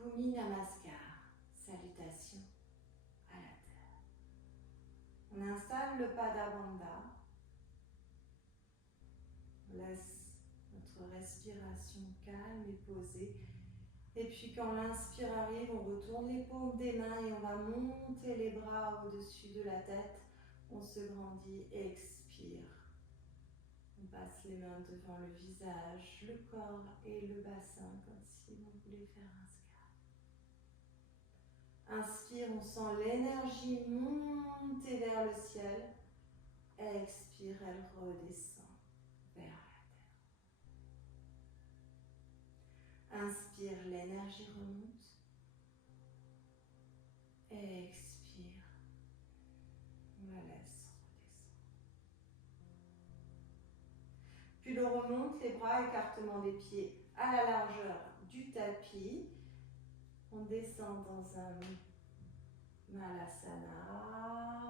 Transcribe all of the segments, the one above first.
Bhumi Namaskar, salutation à la terre. On installe le Pada Bandha. On laisse notre respiration calme et posée. Et puis quand l'inspire arrive, on retourne les paumes des mains et on va monter les bras au-dessus de la tête. On se grandit, expire. On passe les mains devant le visage, le corps et le bassin, comme si on voulait faire un scar. Inspire, on sent l'énergie monter vers le ciel. Expire, elle redescend vers la terre. Inspire, l'énergie remonte. Expire, on la laisse redescendre. Puis l'on remonte les bras, écartement des pieds à la largeur du tapis. On descend dans un Malasana.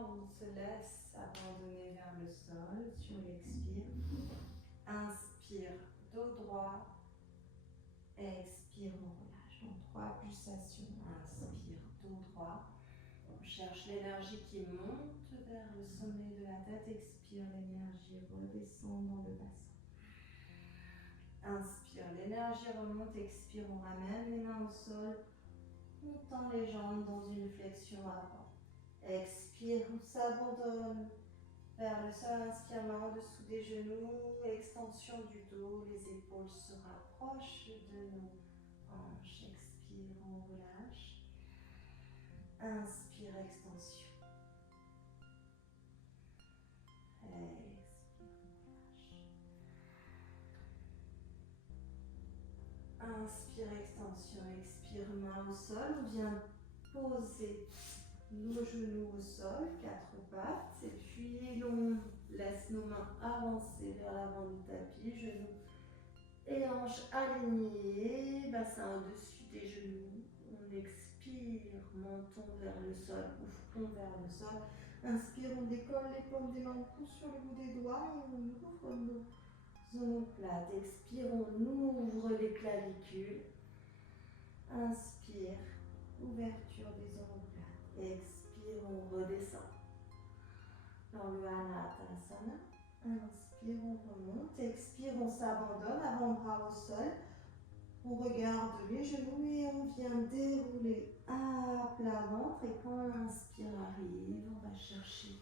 On se laisse abandonner vers le sol sur l'expire. Inspire, dos droit. Expire, on relâche. En 3 pulsations. Inspire, dos droit. On cherche l'énergie qui monte vers le sommet de la tête. Expire, l'énergie redescend dans le bassin. Inspire, l'énergie remonte. Expire, on ramène les mains au sol. On tend les jambes dans une flexion avant. Expire, on s'abandonne vers le sol. Inspire, main en dessous des genoux. Extension du dos. Les épaules se rapprochent de nos hanches. Expire, on relâche. Inspire, extension. Expire, on relâche. Inspire, extension. Expire, main au sol. On vient poser nos genoux au sol, 4 pattes. Et puis, on laisse nos mains avancer vers l'avant du tapis. Genoux et hanches alignées. Bassin au-dessus des genoux. On expire, menton vers le sol ou front vers le sol. Inspire, on décolle les paumes des mains, on pousse sur le bout des doigts et on ouvre nos omoplates. Expire, on ouvre les clavicules. Inspire, ouverture des omoplates. Expire, on redescend dans le Anatasana. Inspire, on remonte. Expire, on s'abandonne, avant-bras au sol. On regarde les genoux et on vient dérouler à plat ventre. Et quand l'inspire arrive, on va chercher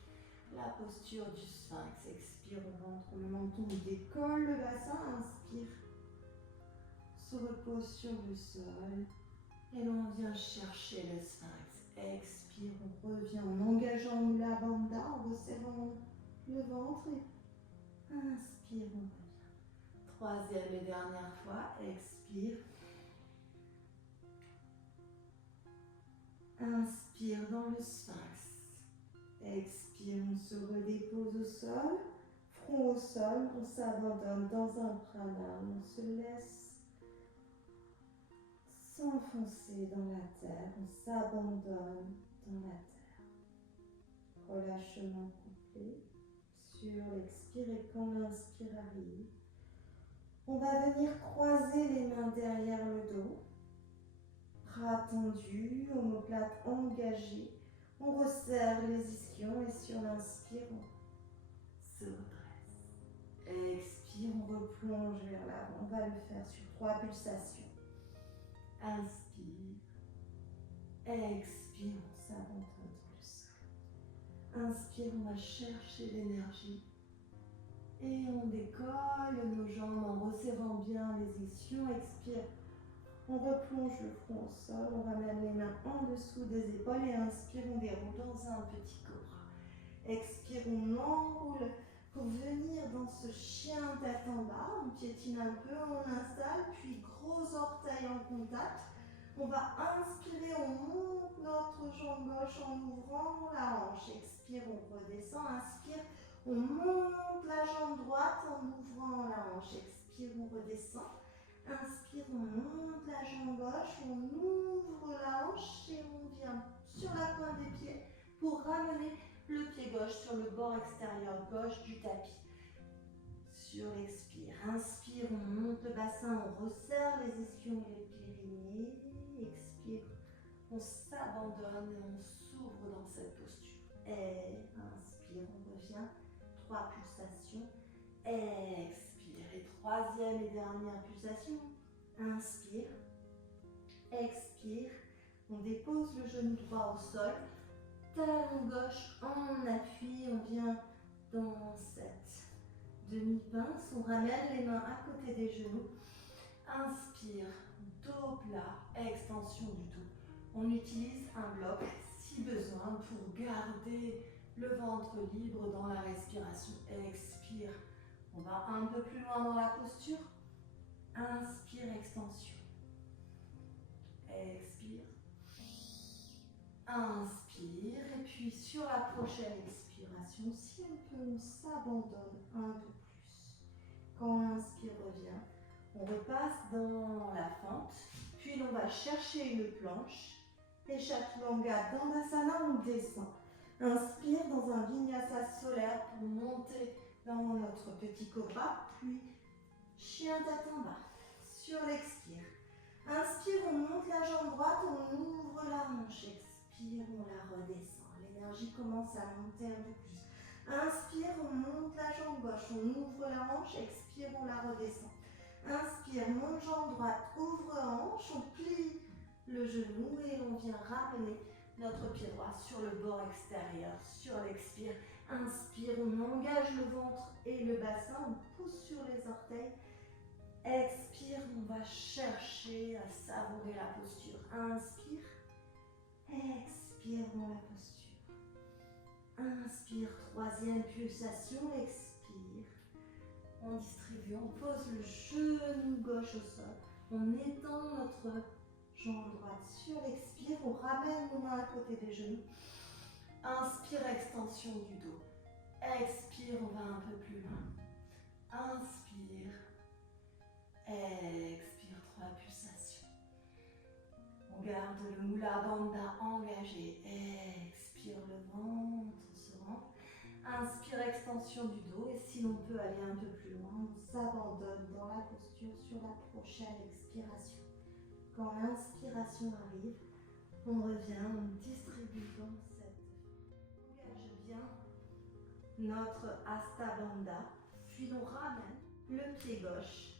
la posture du sphinx. Expire, on rentre le menton, on décolle le bassin. Inspire, se repose sur le sol. Et l'on vient chercher le sphinx. Expire, on revient en engageant Mula Bandha, en resserrant le ventre. Et inspire, on revient. 3e et dernière fois, expire. Inspire dans le sphinx. Expire, on se redépose au sol. Front au sol, on s'abandonne dans un pranam. On se laisse s'enfoncer dans la terre. On s'abandonne dans la terre. Relâchement complet sur l'expire et quand l'inspire arrive, on va venir croiser les mains derrière le dos, bras tendus, omoplate engagée. On resserre les ischions et sur l'inspire, on se redresse. Expire, on replonge vers l'avant. On va le faire sur 3 pulsations. Inspire. Expire, on s'abandonne dans le sol. Inspire, on va chercher l'énergie. Et on décolle nos jambes en resserrant bien les ischions. Expire, on replonge le front au sol. On ramène les mains en dessous des épaules. Et inspire, on déroule dans un petit cobra. Expire, on enroule pour venir dans ce chien tête en bas. On piétine un peu, on installe. Puis gros orteil en contact. On va inspirer, on monte notre jambe gauche en ouvrant la hanche. Expire, on redescend. Inspire. On monte la jambe droite en ouvrant la hanche. Expire, on redescend. Inspire, on monte la jambe gauche, on ouvre la hanche et on vient sur la pointe des pieds pour ramener le pied gauche sur le bord extérieur gauche du tapis. Sur l'expire, inspire, on monte le bassin, on resserre les ischions et les périnées. Expire. On s'abandonne et on s'ouvre dans cette posture. Et inspire, on revient. 3 pulsations. Expire. Et troisième et dernière pulsation. Inspire. Expire. On dépose le genou droit au sol. Talon gauche en appui. On vient dans cette demi-pince. On ramène les mains à côté des genoux. Inspire. Dos plat. Extension du dos. On utilise un bloc si besoin pour garder le ventre libre dans la respiration. Expire. On va un peu plus loin dans la posture. Inspire, extension. Expire. Inspire. Et puis sur la prochaine expiration, si on peut, on s'abandonne un peu plus. Quand l'inspire revient, on repasse dans la fente. Puis on va chercher une planche. Et Chaturanga Dandasana, on descend. Inspire dans un Vinyasa solaire pour monter dans notre petit cobra. Puis chien tête en bas. Sur l'expire. Inspire, on monte la jambe droite, on ouvre la hanche. Expire, on la redescend. L'énergie commence à monter un peu plus. Inspire, on monte la jambe gauche, on ouvre la hanche. Expire, on la redescend. Inspire, monte jambe droite, ouvre hanche, on plie le genou et on vient ramener notre pied droit sur le bord extérieur, sur l'expire. Inspire, on engage le ventre et le bassin, on pousse sur les orteils. Expire, on va chercher à savourer la posture. Inspire, expire dans la posture. Inspire, troisième pulsation, expire. On distribue, on pose le genou gauche au sol. On étend notre jambe droite sur l'expire, on ramène nos mains à côté des genoux. Inspire, extension du dos. Expire, on va un peu plus loin. Inspire. Expire, 3 pulsations. On garde le Mula Bandha engagé. Expire, le ventre se rentre. Inspire, extension du dos. Et si l'on peut aller un peu plus loin, on s'abandonne dans la posture sur la prochaine expiration. Quand l'inspiration arrive, on revient, on distribue dans cette... On engage bien notre Hasta Bandha, puis on ramène le pied gauche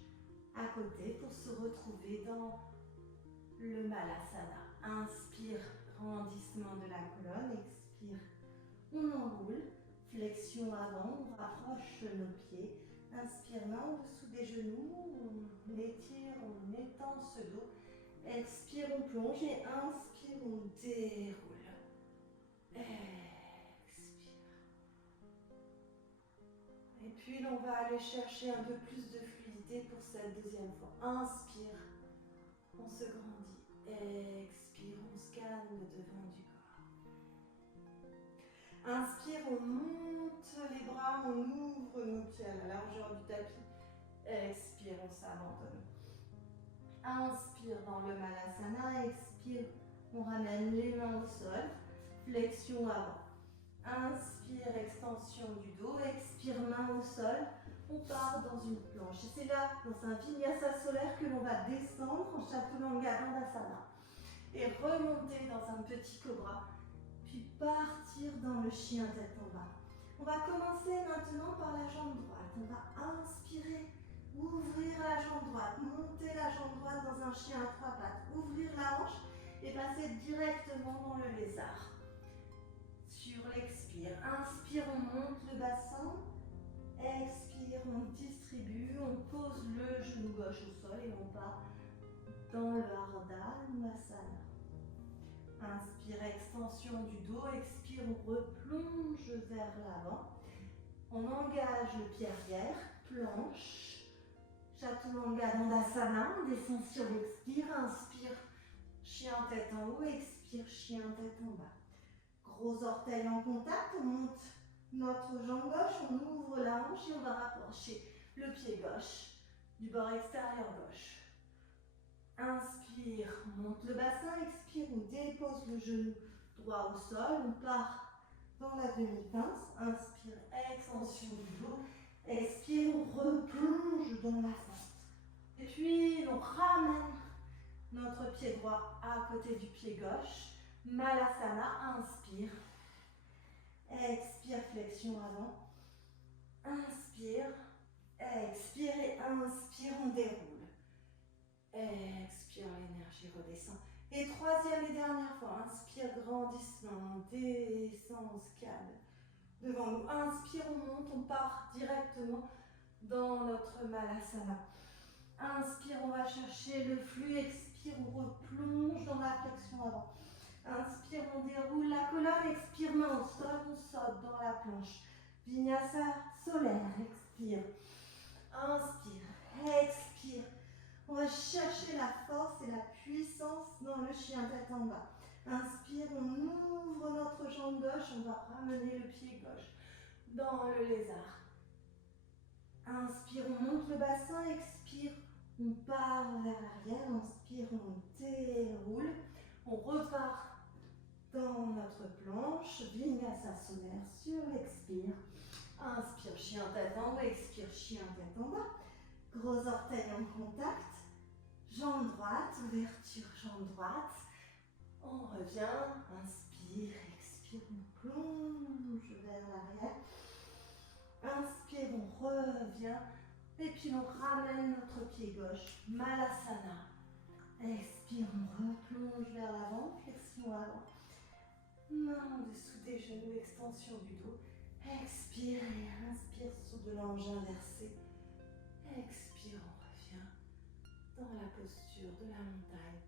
à côté pour se retrouver dans le Malasana. Inspire, grandissement de la colonne, expire, on enroule, flexion avant, on rapproche nos pieds, inspire, main en dessous des genoux, on étire, on étend ce dos. Expire, on plonge et inspire, on déroule. Expire. Et puis on va aller chercher un peu plus de fluidité pour cette deuxième fois. Inspire, on se grandit. Expire, on scanne le devant du corps. Inspire, on monte les bras, on ouvre nos pieds à la largeur du tapis. Expire, on s'abandonne. Inspire dans le Malasana, expire, on ramène les mains au sol, flexion avant. Inspire, extension du dos, expire, main au sol, on part dans une planche. Et c'est là, dans un Vinyasa solaire, que l'on va descendre en Chaturanga Dandasana et remonter dans un petit cobra, puis partir dans le chien tête en bas. On va commencer maintenant par la jambe droite. On va inspirer. Ouvrir la jambe droite, monter la jambe droite dans un chien à 3 pattes, ouvrir la hanche et passer directement dans le lézard. Sur l'expire, inspire, on monte le bassin, expire, on distribue, on pose le genou gauche au sol et on part dans le Ardha Malasana. Inspire, extension du dos, expire, on replonge vers l'avant. On engage le pied arrière, planche. Chaturanga Dandasana, on descend sur l'expire, inspire, chien tête en haut, expire, chien tête en bas. Gros orteil en contact, on monte notre jambe gauche, on ouvre la hanche et on va rapprocher le pied gauche du bord extérieur gauche. Inspire, on monte le bassin, expire, on dépose le genou droit au sol, on part dans la demi-pince, inspire, extension du dos. Expire, on replonge dans la fente. Et puis, on ramène notre pied droit à côté du pied gauche. Malasana, inspire. Expire, flexion avant. Inspire. Expire et inspire, on déroule. Expire, l'énergie redescend. Et troisième et dernière fois, inspire, grandissement, on descend, on se calme. Devant nous, inspire, on monte, on part directement dans notre Malasana. Inspire, on va chercher le flux, expire, on replonge dans la flexion avant. Inspire, on déroule la colonne, expire, main, on saute dans la planche. Vinyasa solaire, expire. Inspire, expire. On va chercher la force et la puissance dans le chien tête en bas. Inspire, on ouvre notre jambe gauche, on va ramener le pied gauche dans le lézard. Inspire, on monte le bassin, expire, on part vers l'arrière, inspire, on déroule, on repart dans notre planche, Vinyasa solaire sur l'expire. Inspire, chien tête en haut, expire, chien tête en bas. Gros orteil en contact. Jambe droite, ouverture, jambe droite. On revient, inspire, expire, on plonge vers l'arrière. Inspire, on revient. Et puis on ramène notre pied gauche, Malasana. Expire, on replonge vers l'avant, flexion avant. Main en dessous des genoux, extension du dos. Expire et inspire sur de l'ange inversé. Expire, on revient dans la posture de la montagne.